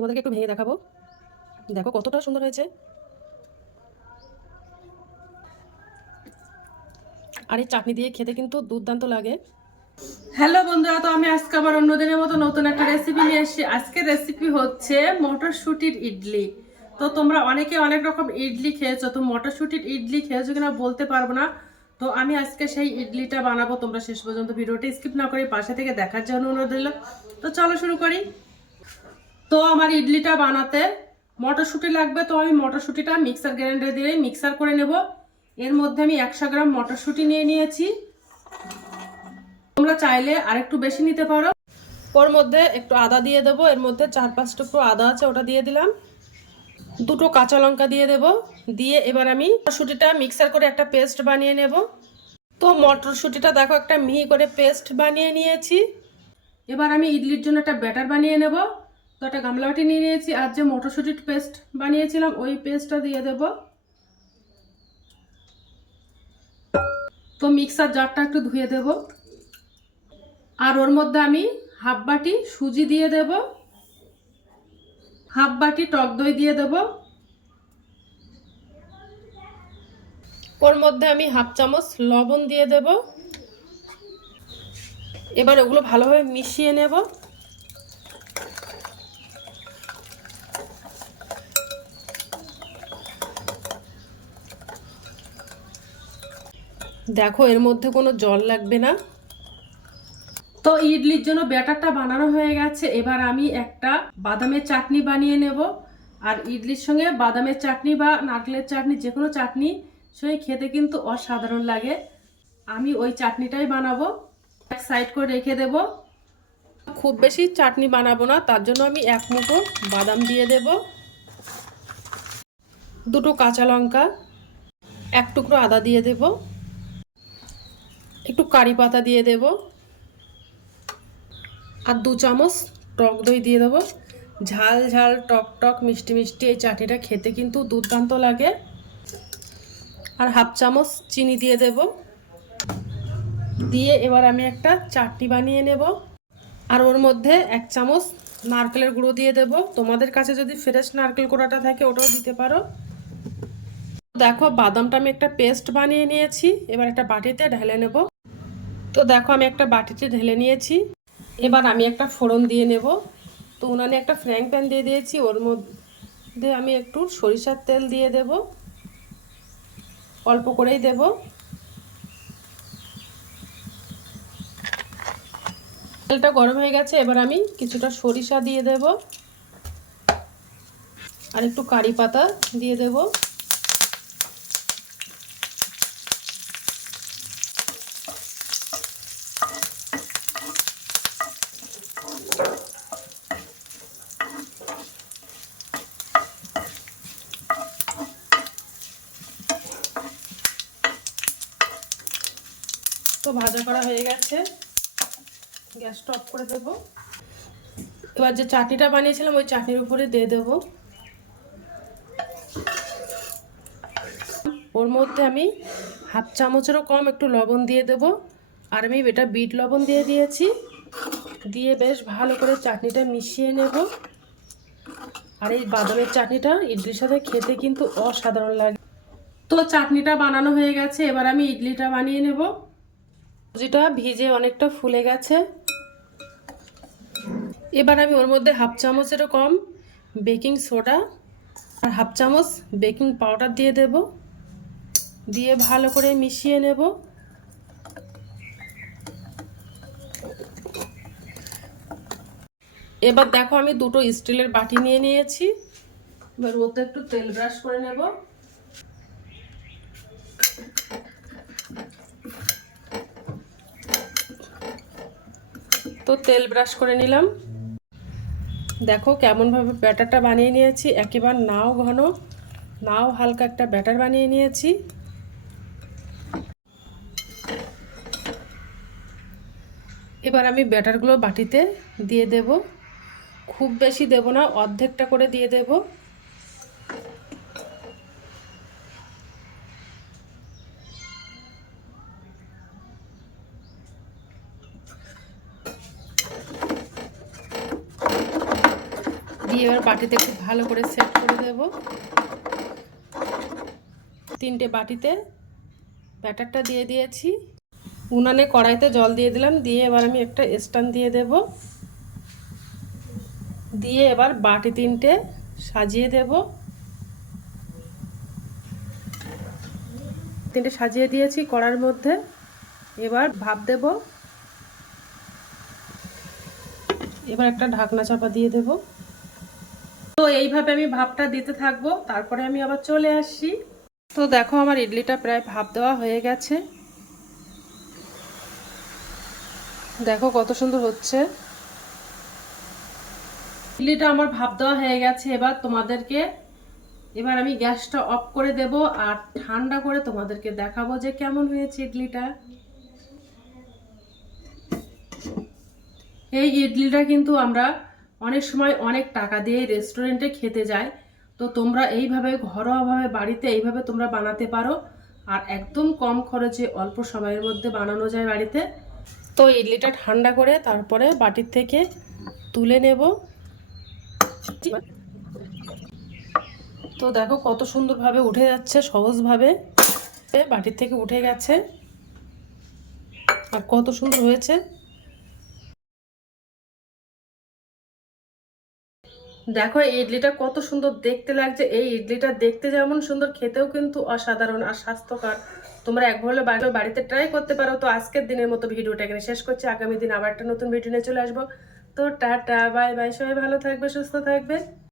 তোমাদেরকে একটু ভেঙে দেখাবো। দেখো কতটা সুন্দর হয়েছে। আর এই চাটনি দিয়ে খেতে কিন্তু দুর্দান্ত লাগে। হ্যালো বন্ধুরা, তো আমি আজকে আবার অন্যদিনের মতো নতুন একটা রেসিপি নিয়ে এসেছি। আজকের রেসিপি হচ্ছে মটরশুঁটির ইডলি। তো তোমরা অনেকে অনেক রকম ইডলি খেয়েছো, তো মটরশুঁটির ইডলি খেয়েছো কিনা বলতে পারবো না। তো আমি আজকে সেই ইডলিটা বানাবো। তোমরা শেষ পর্যন্ত ভিডিওটা স্কিপ না করে পাশে থেকে দেখার জন্য অনুরোধ রইল। তো চলো শুরু করি। তো আমার ইডলিটা বানাতে মটরশুঁটি লাগবে। তো আমি মটরশুঁটিটা মিক্সার গ্রাইন্ডার দিয়ে মিক্সার করে নেব। এর মধ্যে আমি 100 গ্রাম মটরশুঁটি নিয়ে নিয়েছি। তোমরা চাইলে আরেকটু বেশি নিতে পারো। ওর মধ্যে একটু আদা দিয়ে দেবো। এর মধ্যে 4-5 টুকরো আদা আছে, ওটা দিয়ে দিলাম। 2টো কাঁচা লঙ্কা দিয়ে দেব। দিয়ে এবার আমি মটরশুঁটিটা মিক্সার করে একটা পেস্ট বানিয়ে নেব। তো মটরশুঁটিটা দেখো একটা মিহি করে পেস্ট বানিয়ে নিয়েছি। এবার আমি ইডলির জন্য একটা ব্যাটার বানিয়ে নেব। তো একটা গামলা বাটি নিয়ে নিয়েছি, আর যে মটরশুঁটির পেস্ট বানিয়েছিলাম ওই পেস্টটা দিয়ে দেব। তো মিক্সার জারটা একটু ধুয়ে দেব। আর ওর মধ্যে আমি হাফ বাটি সুজি দিয়ে দেব, হাফ বাটি টক দই দিয়ে দেব। ওর মধ্যে আমি হাফ চামচ লবণ দিয়ে দেব। এবার ওগুলো ভালোভাবে মিশিয়ে নেব। দেখো এর মধ্যে কোনো জল লাগবে না। তো ইডলির জন্য ব্যাটারটা বানানো হয়ে গেছে। এবার আমি একটা বাদামের চাটনি বানিয়ে নেব। আর ইডলির সঙ্গে বাদামের চাটনি বা নারকেলের চাটনি, যে কোনো চাটনি সঙ্গে খেতে কিন্তু অসাধারণ লাগে। আমি ওই চাটনিটাই বানাবো। এক সাইড করে রেখে দেব। খুব বেশি চাটনি বানাবো না, তার জন্য আমি 1 মুঠো বাদাম দিয়ে দেব, 2টো কাঁচা লঙ্কা, 1 টুকরো আদা দিয়ে দেব, একটু কারি পাতা দিয়ে দেব, আর 2 চামচ টক দই দিয়ে দেবো। ঝাল ঝাল টক টক মিষ্টি মিষ্টি এই চাটনিটা খেতে কিন্তু দুর্দান্ত লাগে। আর হাফ চামচ চিনি দিয়ে দেব। দিয়ে এবার আমি একটা চাটনি বানিয়ে নেব। আর ওর মধ্যে 1 চামচ নারকেলের গুঁড়ো দিয়ে দেব। তোমাদের কাছে যদি ফ্রেশ নারকেল কোড়াটা থাকে ওটাও দিতে পারো। দেখো বাদামটা আমি একটা পেস্ট বানিয়ে নিয়েছি। এবার একটা বাটিতে ঢেলে নেব। তো দেখো আমি একটা বাটিতে ঢেলে নিয়েছি। এবার আমি একটা ফোড়ন দিয়ে নেব। তো উনানে একটা ফ্রাইং প্যান দিয়ে দিয়েছি, ওর মধ্যে আমি একটু সরিষার তেল দিয়ে দেব, অল্প করেই দেব। তেলটা গরম হয়ে গেছে। এবার আমি কিছুটা সরিষা দিয়ে দেব, আর একটু কারি পাতা দিয়ে দেব। তো ভাজা করা হয়ে গেছে, গ্যাসটা অফ করে দেব। এবার যে চাটনিটা বানিয়েছিলাম ওই চাটনির উপরে দিয়ে দেব। ওর মধ্যে আমি হাফ চামচেরও কম একটু লবণ দিয়ে দেব। আর আমি এটা বিট লবণ দিয়ে দিয়েছি। দিয়ে বেশ ভালো করে চাটনিটা মিশিয়ে নেব। আর এই বাদামের চাটনিটা ইডলির সাথে খেতে কিন্তু অসাধারণ লাগে। তো চাটনিটা বানানো হয়ে গেছে। এবার আমি ইডলিটা বানিয়ে নেব। সুজিটা ভিজে অনেকটা ফুলে গেছে। এবার আমি ওর মধ্যে হাফ চামচেরও কম বেকিং সোডা আর হাফ চামচ বেকিং পাউডার দিয়ে দেব। দিয়ে ভালো করে মিশিয়ে নেব। এবার দেখো আমি 2টো স্টিলের বাটি নিয়ে নিয়েছি। এবার ওতে একটু তেল ব্রাশ করে নেব। তো তেল ব্রাশ করে নিলাম। দেখো কেমনভাবে ব্যাটারটা বানিয়ে নিয়েছি। একেবারে নাও ঘন নাও হালকা একটা ব্যাটার বানিয়ে নিয়েছি। এবার আমি ব্যাটারগুলো বাটিতে দিয়ে দেব। খুব বেশি দেব না, অর্ধেকটা করে দিয়ে দেব। দিয়ে এবার বাটিতে খুব ভালো করে সেট করে দেব। 3টে বাটিতে ব্যাটারটা দিয়ে দিয়েছি। উনানে কড়াইতে জল দিয়ে দিলাম, দিয়ে এবার আমি একটা স্ট্যান্ড দিয়ে দেব, দিয়ে এবার বাটি 3টে সাজিয়ে দেব। 3টে সাজিয়ে দিয়েছি কড়ার মধ্যে। এবার ভাপ দেব। এবার একটা ঢাকনা চাপা দিয়ে দেব। তো এইভাবে আমি ভাপটা দিতে থাকবো, তারপরে আমি আবার চলে আসি। তো দেখো আমার ইডলিটা প্রায় ভাপ দেওয়া হয়ে গেছে। দেখো কত সুন্দর হচ্ছে। ইডলিটা আমার ভাপ দেওয়া হয়ে গেছে। এবার আমি গ্যাসটা অফ করে দেব আর ঠান্ডা করে তোমাদেরকে দেখাবো যে কেমন হয়েছে ইডলিটা। এই ইডলিটা কিন্তু আমরা অনেক সময় অনেক টাকা দিয়ে রেস্টুরেন্টে খেতে যাই। তো তোমরা এইভাবে ঘরোয়াভাবে বাড়িতে এইভাবে তোমরা বানাতে পারো, আর একদম কম খরচে অল্প সময়ের মধ্যে বানানো যায় বাড়িতে। তো ইডলিটা ঠান্ডা করে তারপরে বাটির থেকে তুলে নেব। তো দেখো কত সুন্দরভাবে উঠে যাচ্ছে, সহজভাবে বাটির থেকে উঠে গেছে, আর কত সুন্দর হয়েছে। দেখো এই ইডলিটা কত সুন্দর দেখতে লাগছে। এই ইডলিটা দেখতে যেমন সুন্দর, খেতেও কিন্তু অসাধারণ আর স্বাস্থ্যকর। তোমরা একবার হলে বাড়িতে ট্রাই করতে পারো। তো আজকের দিনের মতো ভিডিওটা এখানে শেষ করছি। আগামী দিন আবার একটা নতুন ভিডিও নিয়ে চলে আসবো। তো টাটা, বাই বাই, সবাই ভালো থাকবে, সুস্থ থাকবে।